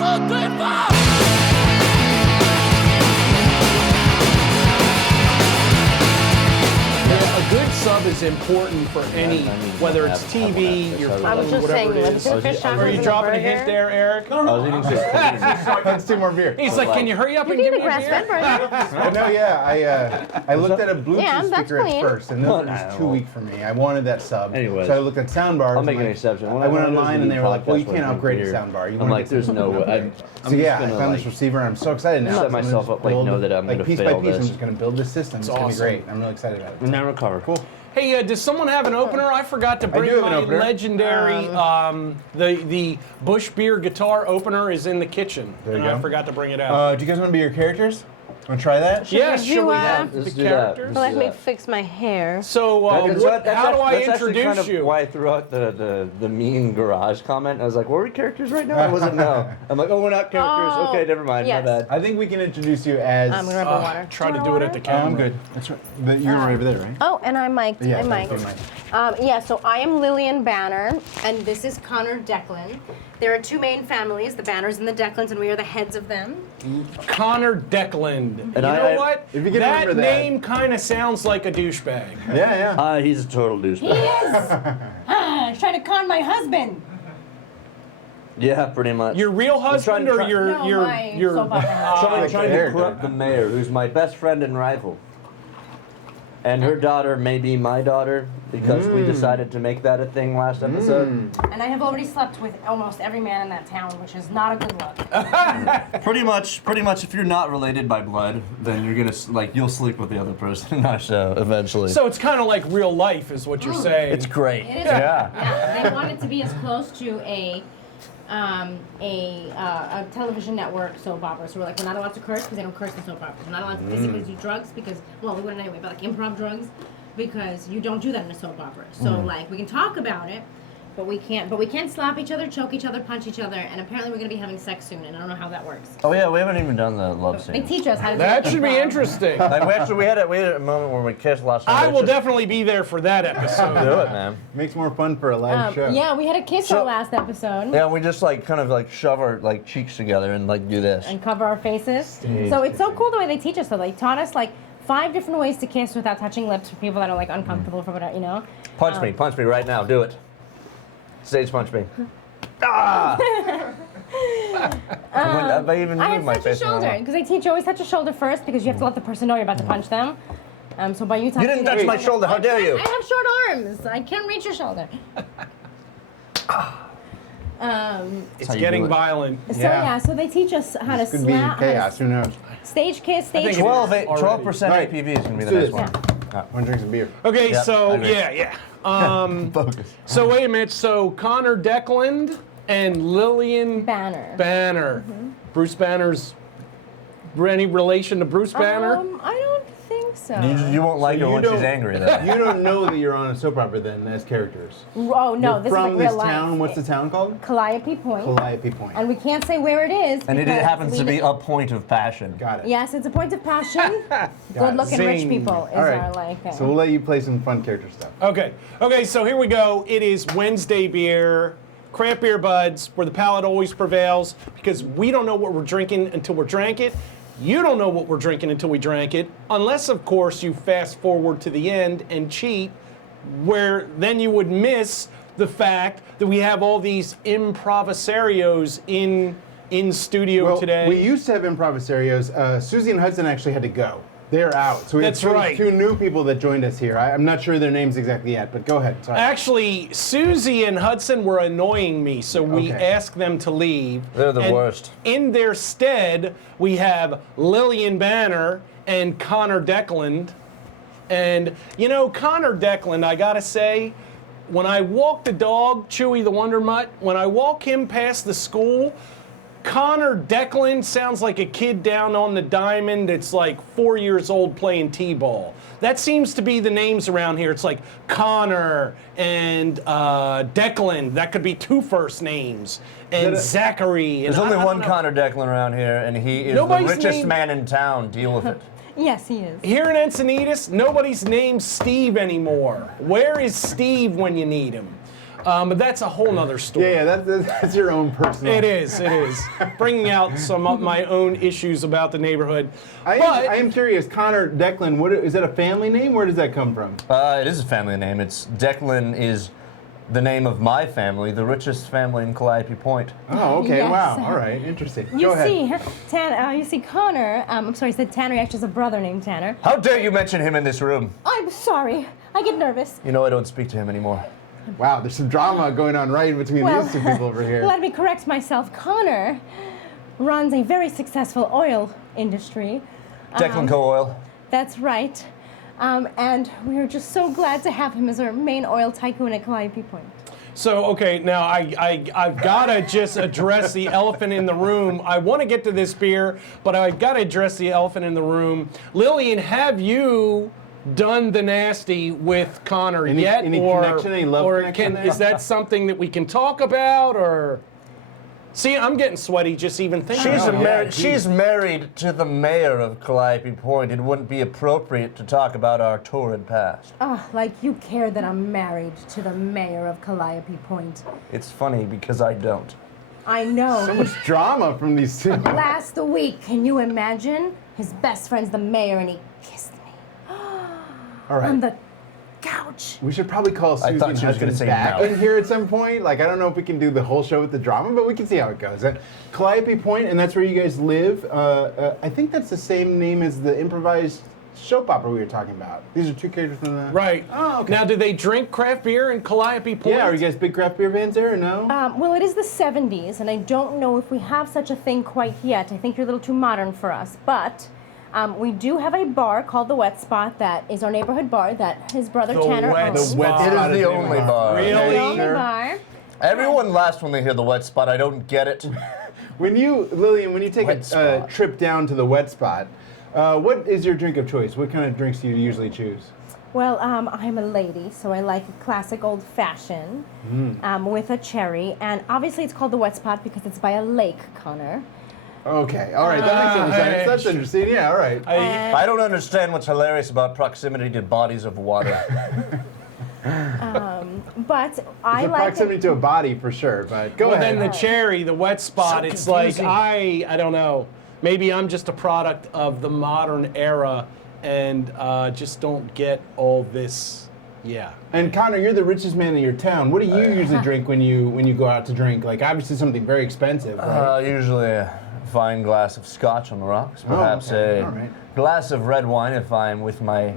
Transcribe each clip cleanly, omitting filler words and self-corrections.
1, 2, 3, 4. A good sub is important for any, whether it's TV, your I was phone, just saying, whatever it is. Are you dropping a hint there, Eric? I was eating some Let's do more beer. He's like, can you hurry up and give me a beer? No, yeah, I looked at a Bluetooth that's speaker at clean. first, and those are just too weak for me. I wanted that sub. Anyways. So I looked at soundbars. I'll make an exception. I went online and they were like, well, you can't upgrade a soundbar. You I'm wanna like, get there's something no way. So yeah, I found this receiver and I'm so excited now. Set myself up, like, know that I'm gonna piece fail by piece, I'm this. just gonna build this system. It's gonna be awesome. great. I'm really excited about it. And then recover. Cool. Hey, does someone have an opener? I forgot to bring do have an my opener. legendary, the Busch Beer guitar opener is in the kitchen. There you and I go. forgot to bring it out. Do you guys want to be your characters? Want to try that? Yeah, Should should we we have Let's the do that. characters? Let me fix my hair. So, how do I introduce you? Why I threw out the mean garage comment. I was like, were we characters right now? I wasn't, no. I'm like, oh, we're not characters. Oh, Okay, never mind, yes. my bad. I think we can introduce you as. I'm gonna grab the water. Try to Want do it at water? the camera. I'm good. That's right. But you're right over there, right? Oh, and I'm mic'd. Yeah, I'm that's mic'd. okay, Yeah, so I am Lillian Banner, and this is Connor Declan. There are two main families, the Banners and the Declans, and we are the heads of them. Connor Declan. And you know I- what? if you can that remember that. name kind of sounds like a douchebag. Yeah, yeah. He's a total He douchebag. is! He's trying to con my husband. Yeah, pretty much. Your real husband or try- your No, your my your soap opera husband. trying to character. corrupt the mayor, who's my best friend and rival. And her daughter may be my daughter because we decided to make that a thing last episode. And I have already slept with almost every man in that town, which is not a good look. Pretty much. If you're not related by blood, then you're gonna you'll sleep with the other person in our show eventually. So it's kind of like real life, is what you're saying. it's great. It is. Yeah. Yeah, they want it to be as close to a television network soap opera. So we're like, we're not allowed to curse because they don't curse in soap operas. We're not allowed to physically do drugs because, well, we wouldn't anyway, but like improv drugs because you don't do that in a soap opera. So like, we can talk about it, but we can't slap each other, choke each other, punch each other, and apparently we're gonna be having sex soon, and I don't know how that works. Oh yeah, we haven't even done the love They scene. teach us how to do That should be improv. interesting. Like we had a moment where we kissed last time. I It's will just- definitely be there for that episode. do it, man. Makes more fun for a live show. Yeah, we had a kiss So- our last episode. Yeah, we just kind of shove our cheeks together and do this. And cover our faces. So it's so cool the way they teach us. So they taught us 5 different ways to kiss without touching lips for people that are uncomfortable for whatever, you know. Punch me right now. Do it. Stage punch me. Ah! I even I moved had my such a face. shoulder because they teach you always touch your shoulder first because you have to let the person know you're about to punch them. So by you touching, You didn't touch my shoulder. How dare you? I have short arms. I can't reach your shoulder. It's how you getting do it. violent. So yeah, so they teach us how to This could be slap, chaos. Who knows? stage kiss, stage. think it is. 12% Right. APV is going to be the Let's next do one. One drinks of beer. Okay, Yep, I so agree. yeah. Focus. So wait a minute. So Connor Declan and Lillian Banner. Banner. Bruce Banner's any relation to Bruce Banner? I don't think so. You won't like her you when she's don't- angry, though. You don't know that you're on a soap opera then as characters. Oh no, You're this from is like this real life. town. What's the town called? Calliope Point. Calliope Point. And we can't say where it is. And it because happens to we- be a point of passion. Got it. Yes, it's a point of passion. Good-looking rich Zing. people is All right. our So we'll let you play some fun character stuff. Okay, so here we go. It is Wednesday beer, craft beer buds, where the palate always prevails because we don't know what we're drinking until we're drank it. You don't know what we're drinking until we drank it, unless, of course, you fast forward to the end and cheat, where then you would miss the fact that we have all these improvisarios in studio Well, today. we used to have improvisarios. Susie and Hudson actually had to go. They're out. So we That's have right. two new people that joined us here. I'm not sure their names exactly yet, but go ahead. Sorry. Actually, Susie and Hudson were annoying me, so we Okay. asked them to leave. They're the And worst. In their stead, we have Lillian Banner and Connor Declan. And, Connor Declan, I gotta say, when I walk the dog, Chewy the Wonder Mutt, when I walk him past the school, Connor Declan sounds like a kid down on the diamond that's 4 years old playing t-ball. That seems to be the names around here. It's like Connor and Declan. That could be 2 first names. And Zachary. And There's only I one don't know. Connor Declan around here, and he is Nobody's the richest named- man in town. Deal with it. Yes, he is. Here in Encinitas, nobody's named Steve anymore. Where is Steve when you need him? But that's a whole nother story. Yeah, that's your own personal. It is. Bringing out some of my own issues about the neighborhood. I am curious, Connor Declan, is that a family name? Where does that come from? It is a family name. It's Declan is the name of my family, the richest family in Calliope Point. Oh, okay, Yes. wow, all right, interesting. Go You ahead. see, you see Connor, I'm sorry, I said Tanner, he actually has a brother named Tanner. How dare you mention him in this room? I'm sorry, I get nervous. You know I don't speak to him anymore. Wow, there's some drama going on right between these two people over here. Let me correct myself. Connor runs a very successful oil industry. Declan Co. Oil. That's right. And we are just so glad to have him as our main oil tycoon at Calliope Point. So, okay, now I've got to just address the elephant in the room. I want to get to this beer, but I've got to address the elephant in the room. Lillian, have you done the nasty with Connor yet? Any connection, any love connection there? Is that something that we can talk about, or? See, I'm getting sweaty just even thinking about it. She's married to the mayor of Calliope Point. It wouldn't be appropriate to talk about our torrid past. Oh, like you care that I'm married to the mayor of Calliope Point. It's funny because I don't. I know. So much drama from these two. Last week, can you imagine? His best friend's the mayor and he kissed me. All right. On the couch. We should probably call I Susan thought she was gonna Hudson say back no. in here at some point. Like, I don't know if we can do the whole show with the drama, but we can see how it goes. Calliope Point, and that's where you guys live. I think that's the same name as the improvised soap opera we were talking about. These are two characters from the... Right. Oh, okay. Now, do they drink craft beer in Calliope Point? Yeah, are you guys big craft beer fans there or no? Well, it is the 70s, and I don't know if we have such a thing quite yet. I think you're a little too modern for us, but we do have a bar called the Wet Spot that is our neighborhood bar that his brother The Tanner Wet owns. The Wet Spot. It Spot is the name only of it. bar. Really? The only Sure. bar. Everyone laughs when they hear the wet spot. I don't get it. Lillian, when you take Wet a Spot. trip down to the Wet Spot, what is your drink of choice? What kind of drinks do you usually choose? Well, I'm a lady, so I like a classic old-fashioned with a cherry, and obviously it's called the Wet Spot because it's by a lake, Connor. Okay, all right, that makes some sense. That's interesting. Yeah, all right. I don't understand what's hilarious about proximity to bodies of water. But I It's a like proximity to a body for sure, but go Well, ahead. then the cherry, the wet spot, So it's like, confusing. I don't know. Maybe I'm just a product of the modern era and just don't get all this. Yeah. And Connor, you're the richest man in your town. What do you usually drink when you go out to drink? Like obviously something very expensive, right? Usually a fine glass of scotch on the rocks, perhaps okay. a All right. glass of red wine if I'm with my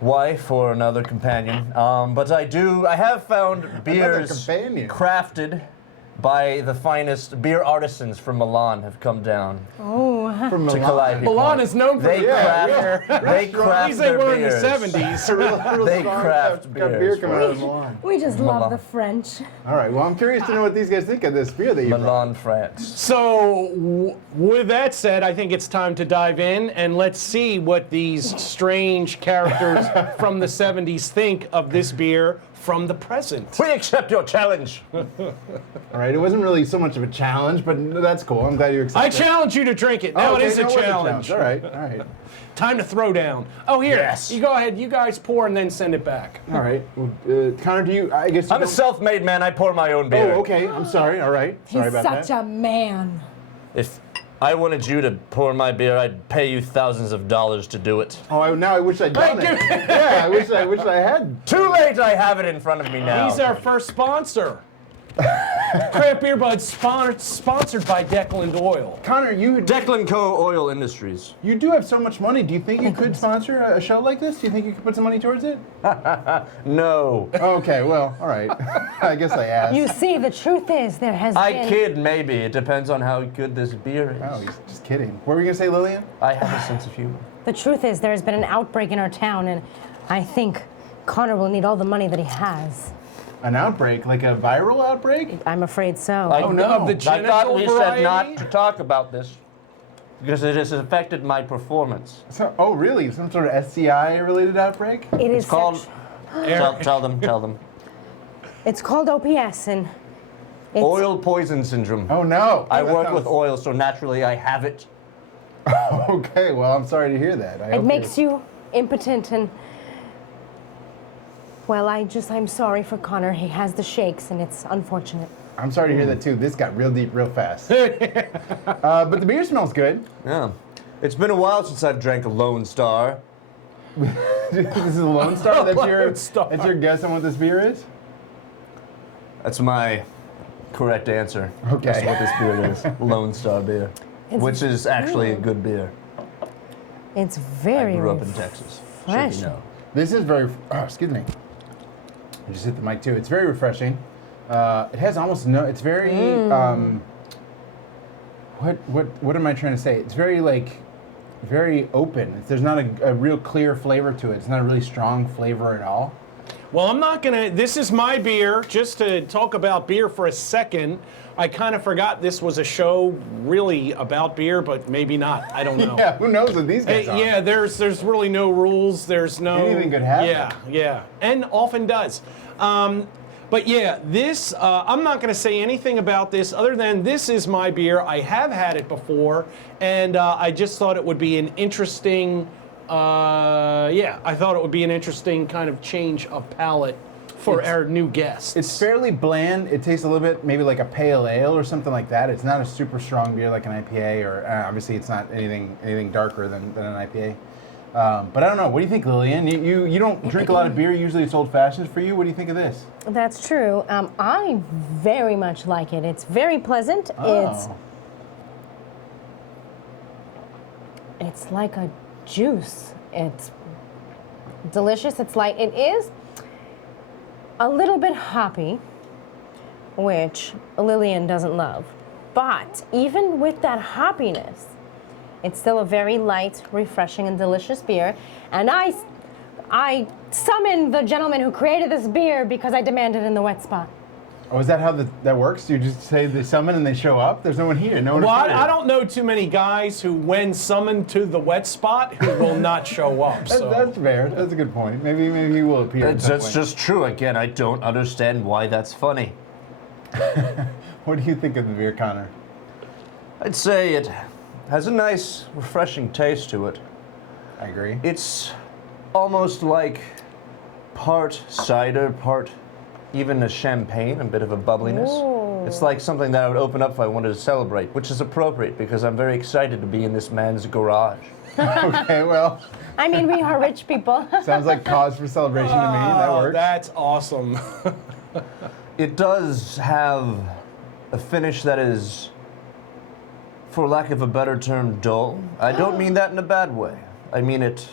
wife or another companion. But I have found beers companion. crafted by the finest beer artisans from Milan have come down From to Milan. Calliope Milan Point. is known for They yeah, craft, they At craft least they their were in the beers. 70s. Real They strong craft got beer beers coming for out of us. Milan. we just love Milan. the French. All right. Well, I'm curious to know what these guys think of this beer that you brought. Milan, France. So, with that said, I think it's time to dive in and let's see what these strange characters from the 70s think of this beer from the present. We accept your challenge. All right. It wasn't really so much of a challenge, but that's cool. I'm glad you accepted. I challenge you to drink it. Now Oh, okay, it is a no, it was challenge. All right. All right. Time to throw down. Oh, here. Yes. You go ahead. You guys pour and then send it back. All right. Well, Connor, do you? I guess you I'm a don't- self-made man. I pour my own beer. Oh, okay. I'm sorry. All right. Sorry He's about such that. a man. If I wanted you to pour my beer, I'd pay you thousands of dollars to do it. Oh, now I wish I'd done Thank it. you. Yeah, I wish I had. Too late, I have it in front of me now. He's our first sponsor. Craft Beer Budz, sponsored by Declan Oil. Connor, you Declan Co. Oil Industries. you do have so much money. Do you think you could sponsor a show like this? Do you think you could put some money towards it? No. Okay, well, all right. I guess I asked. You see, the truth is there has I been... kid, maybe. It depends on how good this beer is. Oh, he's just kidding. What were you gonna say, Lillian? I have a sense of humor. The truth is there has been an outbreak in our town, and I think Connor will need all the money that he has. An outbreak, like a viral outbreak? I'm afraid so. I, Oh, no. Of the I thought we genital said not variety? to talk about this because it has affected my performance. So, oh, really? Some sort of STI-related outbreak? It is It's called. such- Tell them. It's called OPS, and it's... Oil poison syndrome. Oh no! I That work sounds- with oil, so naturally I have it. Okay, well, I'm sorry to hear that. It makes you impotent and Well, I'm sorry for Connor. He has the shakes, and it's unfortunate. I'm sorry to hear that too. This got real deep real fast. But the beer smells good. Yeah. It's been a while since I've drank a Lone Star. This is a Lone Star? Lone Star. That's your guess on what this beer is? That's my correct answer. Okay. That's what this beer is. Lone Star beer. It's which is actually a good beer. It's very I grew up in Texas. So you refreshing. know. This is very, excuse me. I just hit the mic too. It's very refreshing. It has almost no, it's very, what am I trying to say? It's very very open. There's not a real clear flavor to it. It's not a really strong flavor at all. Well, I'm not gonna. This is my beer. Just to talk about beer for a second, I kind of forgot this was a show really about beer, but maybe not. I don't know. Yeah, who knows what these guys are? Yeah, there's really no rules. There's no Anything could happen. Yeah, and often does. But yeah, this I'm not going to say anything about this other than this is my beer. I have had it before, and I just thought it would be an interesting. I thought it would be an interesting kind of change of palate for our new guests. It's fairly bland. It tastes a little bit maybe like a pale ale or something like that. It's not a super strong beer like an IPA, or obviously it's not anything darker than an IPA. But I don't know. What do you think, Lillian? You don't drink a lot of beer. Usually it's old-fashioned for you. What do you think of this? That's true. I very much like it. It's very pleasant. Oh. It's like a juice. It's delicious. It is a little bit hoppy, which Lillian doesn't love. But even with that hoppiness, it's still a very light, refreshing, and delicious beer. And I summoned the gentleman who created this beer because I demanded in the wet spot. Oh, is that how that works? You just say they summon and they show up? There's no one here. No one. Well, appeared. I don't know too many guys who, when summoned to the wet spot, who will not show up. So. That's fair. That's a good point. Maybe he will appear. at some That's point. just true. Again, I don't understand why that's funny. What do you think of the beer, Connor? I'd say it has a nice, refreshing taste to it. I agree. It's almost like part cider, part even a champagne, a bit of a bubbliness. Ooh. It's like something that I would open up if I wanted to celebrate, which is appropriate because I'm very excited to be in this man's garage. Okay, well, I mean, we are rich people. sounds like cause for celebration to me. That Oh, works. that's awesome. It does have a finish that is, for lack of a better term, dull. I don't mean that in a bad way. I mean it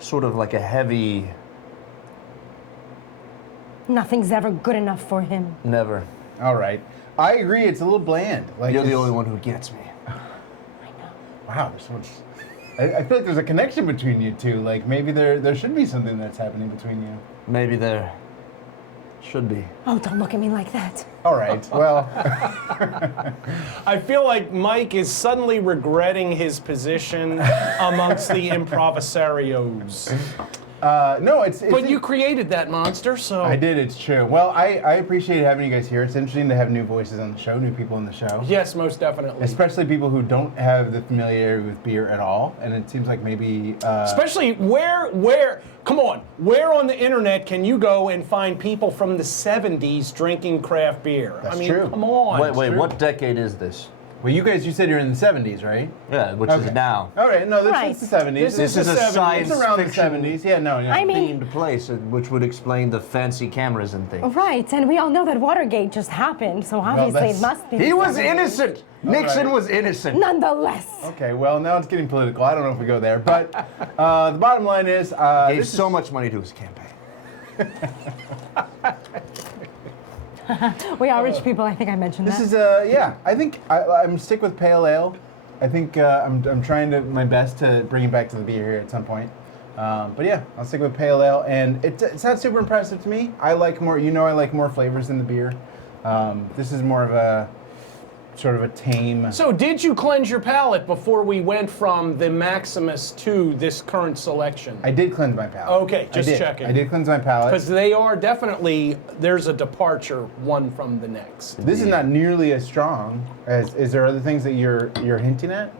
sort of like a heavy, Nothing's ever good enough for him. never. All right. I agree. It's a little bland. Like You're the it's- only one who gets me. Wow, there's so much. I feel like there's a connection between you two. Like maybe there should be something that's happening between you. Maybe there should be. Oh, don't look at me like that. All right. Well, I feel like Mike is suddenly regretting his position amongst the improvisarios. no, it's. But you created that monster, so. I did. It's true. Well, I appreciate having you guys here. It's interesting to have new voices on the show, new people on the show. Yes, most definitely. Especially people who don't have the familiarity with beer at all, and it seems like maybe. Especially where, come on, where on the internet can you go and find people from the 70s drinking craft beer? That's I mean, true. come on. Wait, true. what decade is this? Well, you said you're in the 70s, right? Yeah, which Okay. is now. All right. No, this Right. is the 70s. This is a the 70s. science It's around the fiction 70s. Yeah. No. I mean- themed place, which would explain the fancy cameras and things. Right, and we all know that Watergate just happened, so obviously that's- it must be. He was 70s. innocent. Nixon right. was innocent. Nonetheless. Okay, well, now it's getting political. I don't know if we go there. But the bottom line is Gave this so much money to his campaign. We are rich people, I think I mentioned This that. is yeah. I think I'm stick with pale ale. I think I'm trying my best to bring it back to the beer here at some point. But yeah, I'll stick with pale ale, and it's not super impressive to me. I like more. I like more flavors in the beer. This is more of a sort of a tame. So did you cleanse your palate before we went from the Maximus to this current selection? I did cleanse my palate. Okay, just I did. checking. I did cleanse my palate. Because they are definitely, there's a departure one from the next. This is not nearly as strong as. Is there other things that you're hinting at?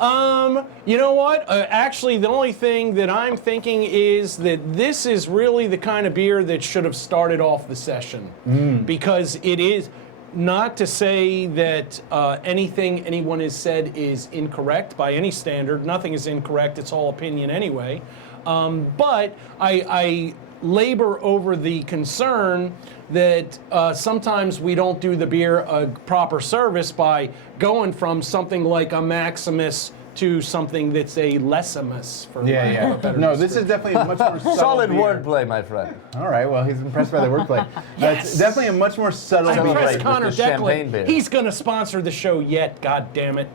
You know what? Actually, the only thing that I'm thinking is that this is really the kind of beer that should have started off the session. Because it is, not to say that anything anyone has said is incorrect by any standard. Nothing is incorrect. It's all opinion anyway. But I labor over the concern that sometimes we don't do the beer a proper service by going from something like a Maximus to something that's a Lessimus. For lack of a better No, this is definitely a much more subtle Solid beer. wordplay, my friend. All right, well, he's impressed by the wordplay. It's definitely a much more subtle I Celebrate beer. press with Connor the champagne Declan. beer. He's going to sponsor the show yet, god damn it.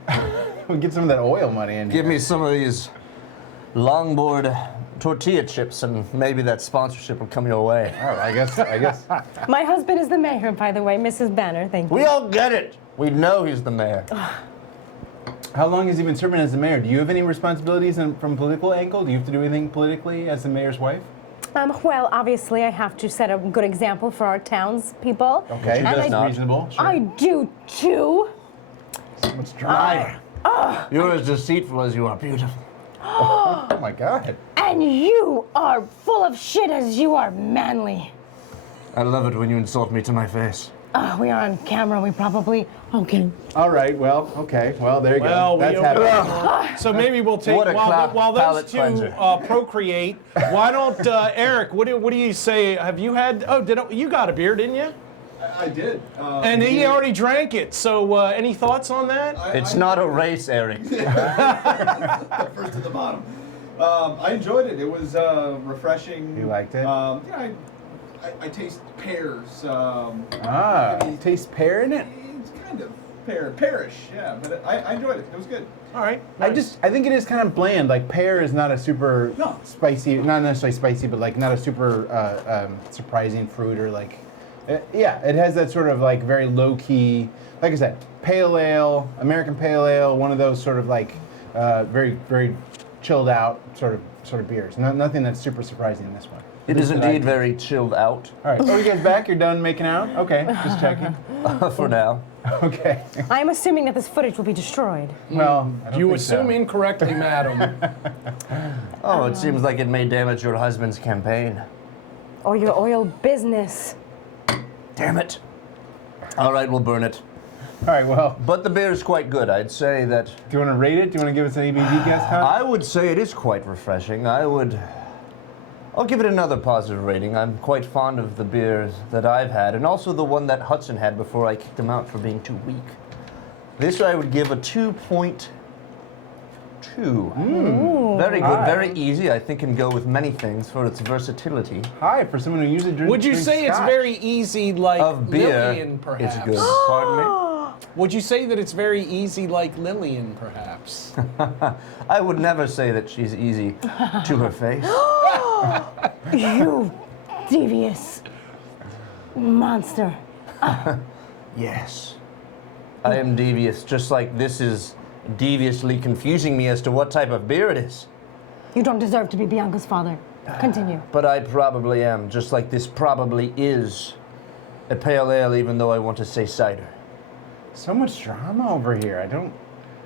We'll get some of that oil money in Give here. me some of these longboard tortilla chips, and maybe that sponsorship will come your way. All right, I guess. My husband is the mayor, by the way, Mrs. Banner. Thank you. We all get it. We know he's the mayor. How long has he been serving as the mayor? Do you have any responsibilities from political angle? Do you have to do anything politically as the mayor's wife? Well, obviously, I have to set a good example for our townspeople. Okay, she And does I, not. reasonable. Sure. I do too. Let's try. You're as deceitful as you are beautiful. Oh my God. And you are full of shit as you are manly. I love it when you insult me to my face. We are on camera. We probably. Okay. All right, well, okay. Well, there you Well, go. That's happening. So maybe we'll take, What a while those palate two cleanser. procreate, why don't, Eric, what do you say? Have you had, you got a beer, didn't you? I did. And he already drank it, so any thoughts on that? It's not a race, Eric. First to the bottom. I enjoyed it. It was refreshing. You liked it? Yeah, I taste pears. Taste pear in it? It's kind of pearish, yeah. But I enjoyed it. It was good. All right. I think it is kind of bland. Like pear is not a super No. spicy, not necessarily spicy, but like not a super surprising fruit or like, yeah, it has that sort of like very low key, like I said, pale ale, American pale ale, one of those sort of like very very chilled out sort of beers. Nothing that's super surprising in this one. It is indeed very chilled out All right, are you guys back? You're done making out? Okay, just checking. for now. Okay. I'm assuming that this footage will be destroyed. Well, I don't You think so. assume incorrectly, madam. Oh, it seems like it may damage your husband's campaign. Or your oil business. Damn it. All right, we'll burn it. All right, well, But the beer is quite good. I'd say that do you want to rate it? Do you want to give us an ABV guess, Tom? I would say it is quite refreshing. I'll give it another positive rating. I'm quite fond of the beers that I've had, and also the one that Hudson had before I kicked him out for being too weak. This I would give a 2.2. Very good, High. very easy. I think can go with many things for its versatility. Hi, for someone who usually drinks. Would you say it's scotch. very easy like Of beer, Lillian, perhaps? it's good. Pardon me? Would you say that it's very easy like Lillian, perhaps? I would never say that she's easy to her face. You devious monster. Yes. I am devious, just like this is deviously confusing me as to what type of beer it is. You don't deserve to be Bianca's father. Continue. But I probably am, just like this probably is a pale ale, even though I want to say cider. So much drama over here. I don't.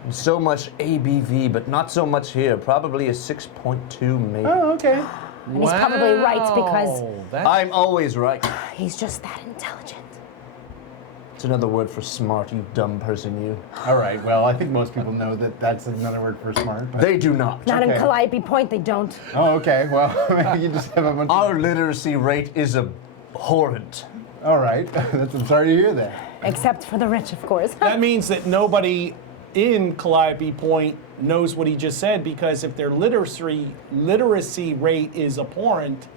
So much ABV, but not so much here. Probably a 6.2 maybe. Oh, okay. And he's probably right because I'm always right. he's just that intelligent. It's another word for smart, you dumb person, you. All right. Well, I think most people know that that's another word for smart. But... They do not. Not in Okay. Calliope Point, they don't. Oh, okay. Well, maybe you just have a bunch. Our literacy rate is abhorrent. All right. I'm sorry to hear that. Except for the rich, of course. That means that nobody in Calliope Point knows what he just said, because if their literacy rate is abhorrent,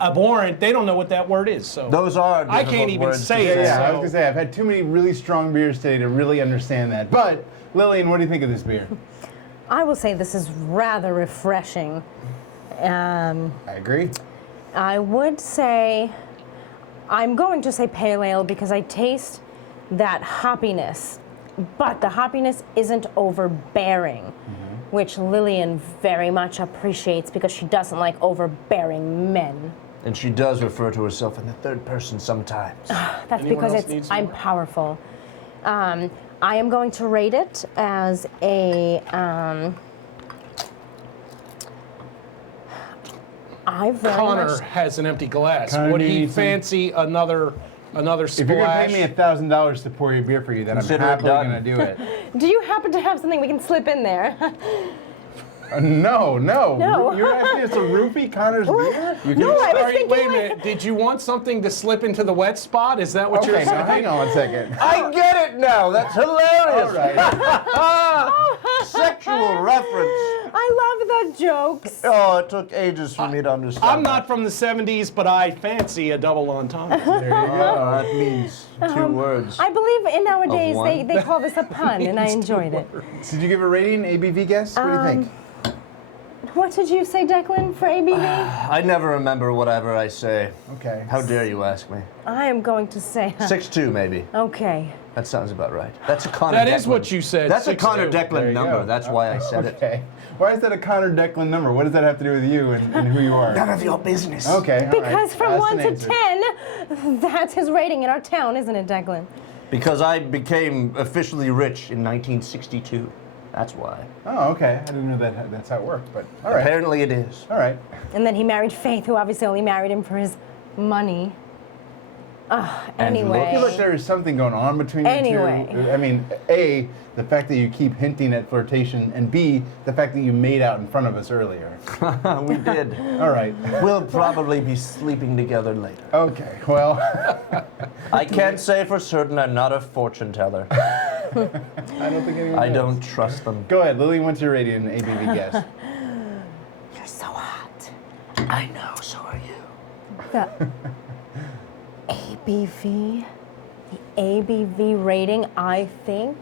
they don't know what that word is. So Those are I difficult can't even words to say Yeah, it. yeah. I was So- gonna say I've had too many really strong beers today to really understand that. But Lillian, what do you think of this beer? I will say this is rather refreshing. I agree. I would say, I'm going to say pale ale because I taste that hoppiness, but the hoppiness isn't overbearing, which Lillian very much appreciates because she doesn't like overbearing men. And she does refer to herself in the third person sometimes. That's Anyone because else need some I'm more? powerful. I am going to rate it as a. I very Connor much. has an empty glass. Connor, Would do you he need some- fancy another splash? If you're gonna pay me $1,000 to pour your beer for you, then Consider I'm it happily done. gonna do it. Do you happen to have something we can slip in there? No. No. You're asking us to roofie Connor's beer? No, I was Sorry, thinking wait a like- minute. Did you want something to slip into the wet spot? Is that what Okay, you're now saying? hang on one second. I get it now. That's hilarious. All right. Sexual reference. I love the jokes. Oh, it took ages for me to understand. I'm not from the 70s, but I fancy a double entendre. There you go. That means two words. I believe in nowadays one? they call this a pun, and I enjoyed it. Did you give a rating, ABV guess? What do you think? What did you say, Declan, for ABV? I never remember whatever I say. Okay. How dare you ask me? I am going to say. 6'2", maybe. Okay. That sounds about right. That's a Connor That Declan. is what you said, That's a 6'2". Connor There Declan you number. go. That's why I said it. Okay. Why is that a Connor Declan number? What does that have to do with you and who you are? None of your business. Okay. all right. Because from Asked 1 and to answered. 10, that's his rating in our town, isn't it, Declan? Because I became officially rich in 1962. That's why. Oh, okay. I didn't know that's how it worked, but all right. Apparently it is. All right. And then he married Faith, who obviously only married him for his money. And Anyway. I feel like there is something going on between Anyway. you two. I mean, A, the fact that you keep hinting at flirtation, and B, the fact that you made out in front of us earlier. We did. All right. We'll probably be sleeping together later. Okay. Well, I can't say for certain. I'm not a fortune teller. I don't think anyone I knows. don't trust them. Go ahead, Lily. What's your rating and ABV guess? You're so hot. I know, so are you. The ABV, the ABV rating, I think.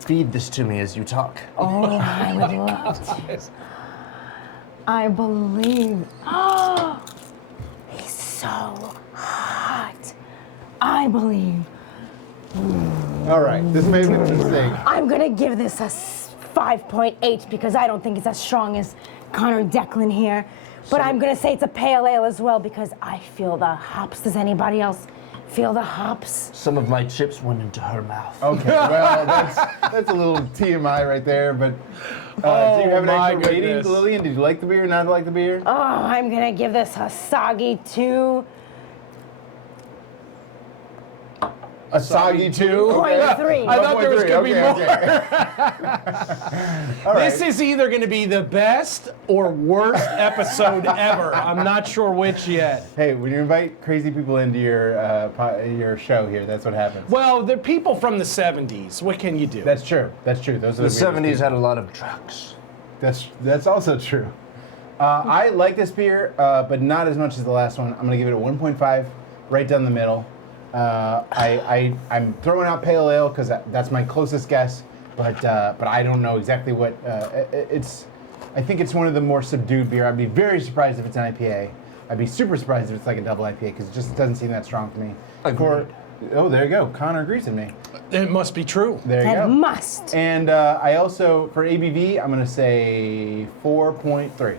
Feed this to me as you talk. Oh, I would love to. I believe. Oh, he's so hot. I believe. All right. This may have been a mistake. I'm gonna give this a 5.8 because I don't think it's as strong as Connor Declan here. But I'm gonna say it's a pale ale as well because I feel the hops. Does anybody else feel the hops? Some of my chips went into her mouth. Okay. Well, that's a little TMI right there. But do you have an my actual rating, goodness. Lillian? Did you like the beer or not like the beer? Oh, I'm gonna give this a soggy 2. A soggy 2? Point three. I thought there was 1.3, going to be more. All right. This is either going to be the best or worst episode ever. I'm not sure which yet. Hey, when you invite crazy people into your show here, that's what happens. Well, they're people from the 70s. What can you do? That's true. That's true. Those are The weirdest 70s people. had a lot of drugs. That's also true. I like this beer, but not as much as the last one. I'm gonna give it a 1.5, right down the middle. I'm throwing out pale ale because that's my closest guess, but I don't know exactly what it's. I think it's one of the more subdued beer. I'd be very surprised if it's an IPA. I'd be super surprised if it's like a double IPA because it just doesn't seem that strong to me. Agreed. Oh, there you go. Connor agrees with me. It must be true. There you That go. must. And I also, for ABV, I'm gonna say 4.3.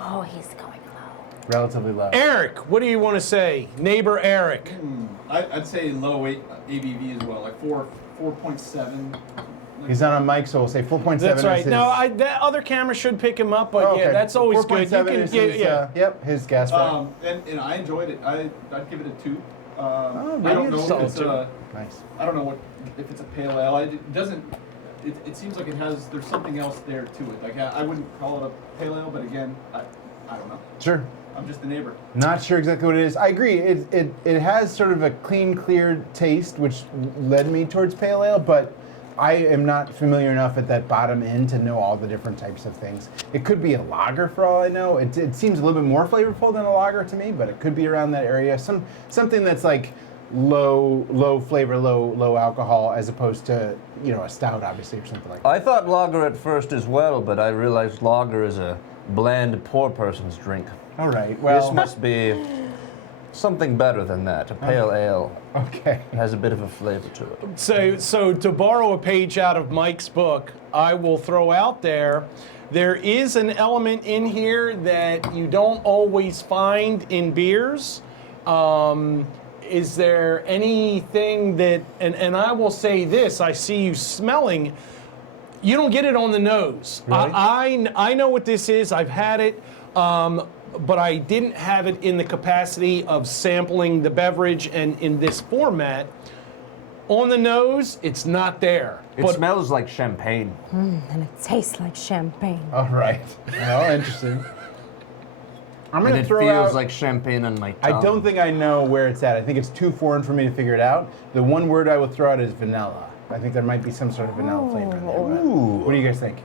Oh, he's going low. Relatively low. Eric, what do you want to say? Neighbor Eric. I'd say low ABV as well, like 4.7. He's not on mic, so we'll say 4.7. That's is right. his- No, that other camera should pick him up, but Oh, yeah, okay. that's always good. You 4.7 can is get, his, yeah. yep, his guess. Right? And I enjoyed it. I'd give it a 2. I really? don't know if Solid it's two. Nice. I don't know if it's a pale ale. It doesn't. It seems like there's something else there to it. Like I wouldn't call it a pale ale, but again, I don't know. Sure. I'm just the neighbor. Not sure exactly what it is. I agree. It has sort of a clean, clear taste, which led me towards pale ale, but I am not familiar enough at that bottom end to know all the different types of things. It could be a lager for all I know. It seems a little bit more flavorful than a lager to me, but it could be around that area. Something that's like low flavor, low alcohol, as opposed to a stout, obviously, or something like that. I thought lager at first as well, but I realized lager is a bland, poor person's drink. All right. Well, This must be something better than that. A pale ale. okay. It has a bit of a flavor to it. So to borrow a page out of Mike's book, I will throw out there is an element in here that you don't always find in beers. is there anything that, and I will say this, I see you smelling, you don't get it on the nose. Really? I know what this is, I've had it, but I didn't have it in the capacity of sampling the beverage and in this format. On the nose, it's not there. It But smells like champagne. And it tastes like champagne. All right. Well, interesting. I'm And gonna it throw feels out. like champagne on my tongue. I don't think I know where it's at. I think it's too foreign for me to figure it out. The one word I will throw out is vanilla. I think there might be some sort of vanilla flavor in there. But what do you guys think?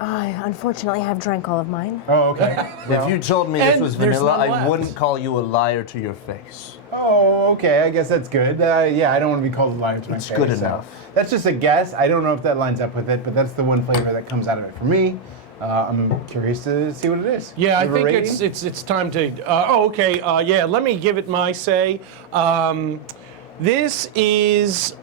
I unfortunately have drank all of mine. Oh, okay. If you told me this And was there's vanilla, none I left. wouldn't call you a liar to your face. Oh, okay. I guess that's good. Yeah, I don't want to be called a liar to my It's face. good so enough. That's just a guess. I don't know if that lines up with it, but that's the one flavor that comes out of it for me. I'm curious to see what it is. yeah, I You have a think rating? it's time to. Okay. Yeah, let me give it my say. This is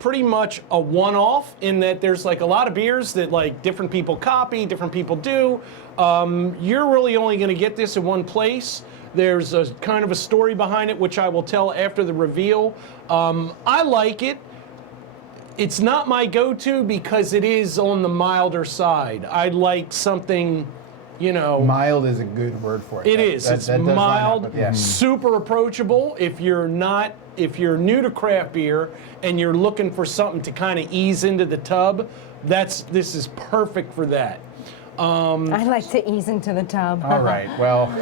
pretty much a one-off in that there's like a lot of beers that like different people copy, different people do. You're really only going to get this in one place. There's a kind of a story behind it, which I will tell after the reveal. I like it. It's not my go-to because it is on the milder side. I like something, you know. Mild is a good word for it. It is. It's that does line up mild, with- yeah. super approachable. If you're new to craft beer and you're looking for something to kind of ease into the tub, this is perfect for that. I like to ease into the tub. All right. Well,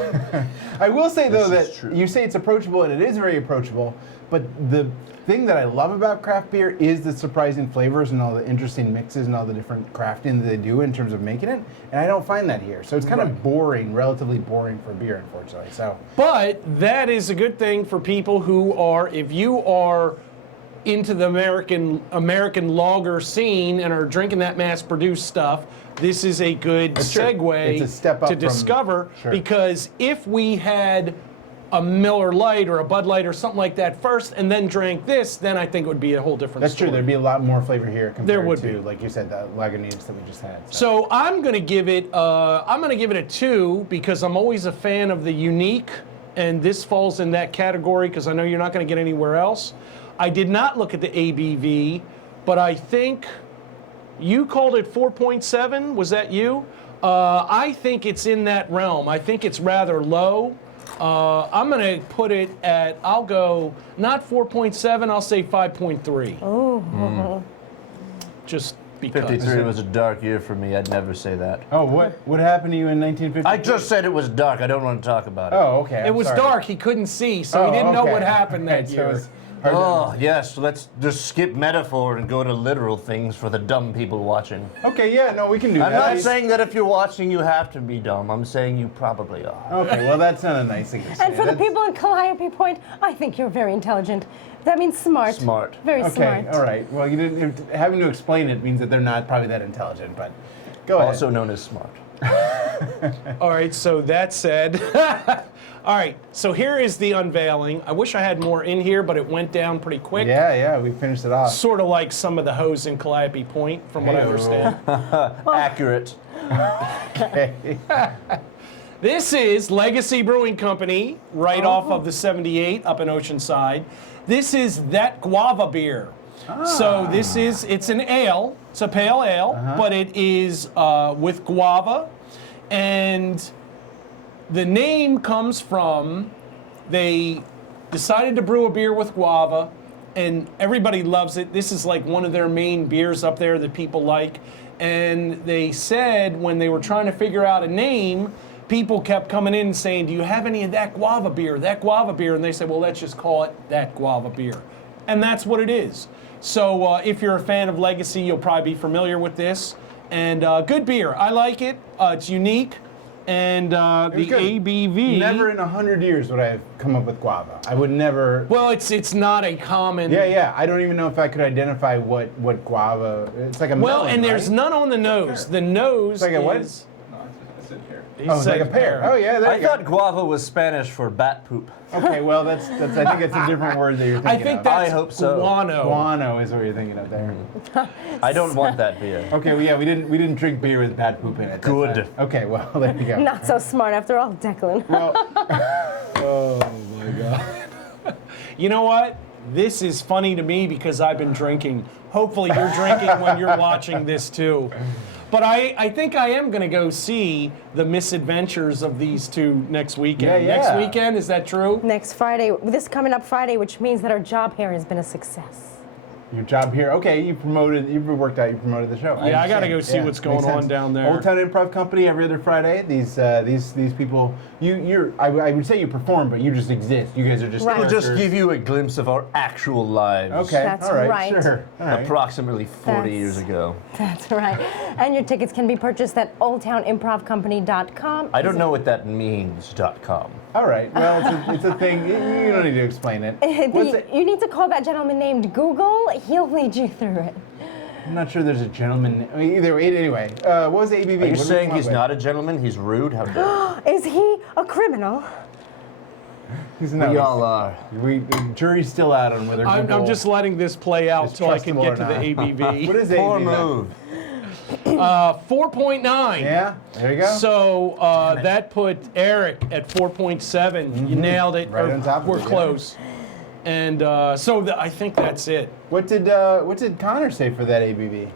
I will say though This is that true. you say it's approachable, and it is very approachable. But the thing that I love about craft beer is the surprising flavors and all the interesting mixes and all the different crafting that they do in terms of making it. And I don't find that here. So it's kind of boring, relatively boring for beer, unfortunately. So But that is a good thing for people who are, if you are into the American lager scene and are drinking that mass-produced stuff, this is a good That's true. segue It's a step up to from- discover. Sure. Because if we had a Miller Lite or a Bud Light or something like that first and then drank this, then I think it would be a whole different that's story. true. There'd be a lot more flavor here compared would to, be. like you said, the Lagunitas that we just had. So I'm gonna give it a 2 because I'm always a fan of the unique, and this falls in that category because I know you're not gonna get anywhere else. I did not look at the ABV, but I think you called it 4.7. Was that you? I think it's in that realm. I think it's rather low. I'm gonna put it at. I'll go not 4.7. I'll say 5.3. Oh. Just because. 53 was a dark year for me. I'd never say that. Oh, what happened to you in 1950? I just said it was dark. I don't want to talk about it. Oh, okay. It I'm was sorry. dark. He couldn't see, so he Oh, didn't know okay. what happened that So year. it's hard to- Oh, yes. Let's just skip metaphor and go to literal things for the dumb people watching. Okay, yeah, no, we can do I'm that. not saying that if you're watching, you have to be dumb. I'm saying you probably are. Okay, well, that's not a nice thing to say. And for the That's- people in Calliope Point, I think you're very intelligent. That means smart. Smart. Very Okay, smart. all right. Well, you didn't having to explain it means that they're not probably that intelligent, but go ahead. Also known as smart. All right, so that said, all right, so here is the unveiling. I wish I had more in here, but it went down pretty quick. Yeah, we finished it off. Sort of like some of the hose in Calliope Point, from what I Hey-o. understand. Accurate. Okay. This is Legacy Brewing Company, right off of the 78 up in Oceanside. This is that guava beer. So it's an ale. It's a pale ale, but it is with guava. And the name comes from, they decided to brew a beer with guava, and everybody loves it. This is like one of their main beers up there that people like. And they said when they were trying to figure out a name, people kept coming in and saying, do you have any of that guava beer, that guava beer? And they said, well, let's just call it that guava beer. And that's what it is. So if you're a fan of Legacy, you'll probably be familiar with this. And good beer. I like it. It's unique. And It was the good. ABV. Never in 100 years would I have come up with guava. I would never. Well, it's not a common. Yeah. I don't even know if I could identify what guava. It's like a Well, melon, and there's right? none on the nose. The nose It's like a what? is. No, I said pear. he Oh, it's like a said pear. Oh yeah, there I you go. thought guava was Spanish for bat poop. Okay, well that's I think it's a different word that you're thinking I think of. that's I hope so. guano. Guano is what you're thinking of there. I don't want that beer. Okay, well yeah, we didn't drink beer with bad poop in it. That's Good. not- okay, well there you go. Not so smart after all, Declan. Well, Oh my god. You know what? This is funny to me because I've been drinking. Hopefully you're drinking when you're watching this too. But I think I am going to go see the misadventures of these two next weekend. Yeah, yeah. Next weekend, is that true? Next Friday, this coming up Friday, which means that our job here has been a success. Your job here, okay, you promoted the show. Yeah, I gotta understand. go see what's going makes on sense. down there. Old Town Improv Company every other Friday. These people, I would say you perform, but you just exist. You guys are just Right. We'll just characters. give you a glimpse of our actual lives. Okay, That's all right, right. sure. All right. Approximately 40 That's- years ago. That's right. And your tickets can be purchased at oldtownimprovcompany.com. I don't know what that means.com. All right. Well, it's a thing. You don't need to explain it. What's it? You need to call that gentleman named Google. He'll lead you through it. I'm not sure there's a gentleman. I mean, either way, anyway. What was the ABV? Are you What did we saying come he's up not a gentleman? He's rude? How dare Is he a criminal? with? He's not. we all are. The jury's still out on whether. I'm Google just letting this play out is till I can trustable get or to the not. ABV. What is Poor ABV? move. 4.9. Yeah. There you go. So that put Eric at 4.7. You nailed it. Right or on top of we're it, yeah. close. And so I think that's it. What did Connor say for that ABV?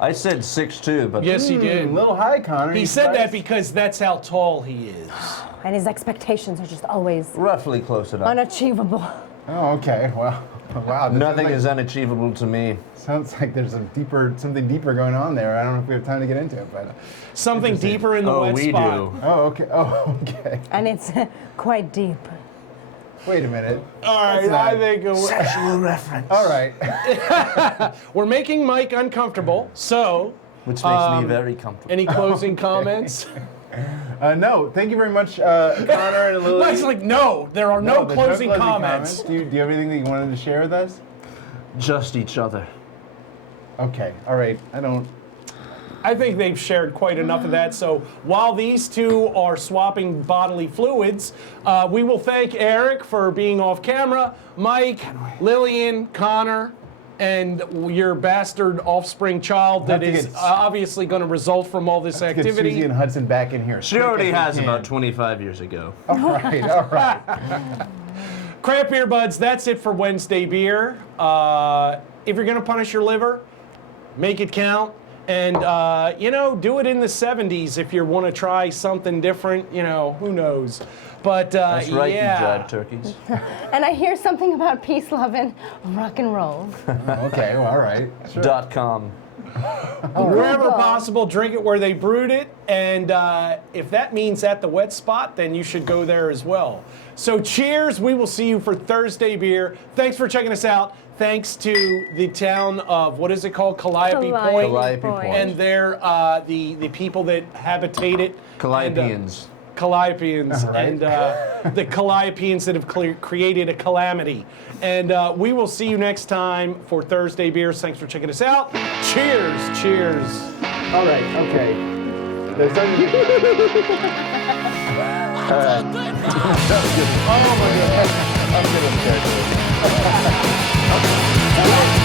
I said 6'2", but Yes, he A did. little high, Connor. He You said that surprised? because that's how tall he is. And his expectations are just always roughly close enough. unachievable. Oh, okay. Well, wow. that Nothing sounds is unachievable to me. Sounds like there's something deeper going on there. I don't know if we have time to get into it, but. Something deeper in the Oh, wet we spot. do. Oh, okay. Oh, okay. And it's quite deep. Wait a minute. All right, That's not- I think Sexual reference. All right. we're making Mike uncomfortable. So, Which makes me very comfortable. any closing comments? No, thank you very much, Connor and Lily. Mike's like, no, there are no there's closing comments. Do you have anything you wanted to share with us? Just each other. Okay. All right. I think they've shared quite enough of that. So while these two are swapping bodily fluids, we will thank Eric for being off camera, Mike, Lillian, Connor, and your bastard offspring child that Have to is get- obviously going to result from all this Get Susie activity. and Hudson back in here. She already has about 25 years ago. All right. All right. Craft Beer Buds, that's it for Wednesday beer. If you're going to punish your liver, make it count. And, do it in the 70s if you want to try something different. Who knows. But, That's right, yeah. you jive turkeys. And I hear something about peace, love, and rock and roll. Okay. Well, all right. Sure. .com. Wherever possible, drink it where they brewed it. And if that means at the wet spot, then you should go there as well. So cheers. We will see you for Thursday beer. Thanks for checking us out. Thanks to the town of, what is it called? Calliope Point. Calliope Point. And they're the people that habitate it. Calliopeans. Calliopeans. All right. And the Calliopeans that have created a calamity. And we will see you next time for Thursday beers. Thanks for checking us out. Cheers. Cheers. All right. Okay. There's something. Oh my God. I'm gonna start this.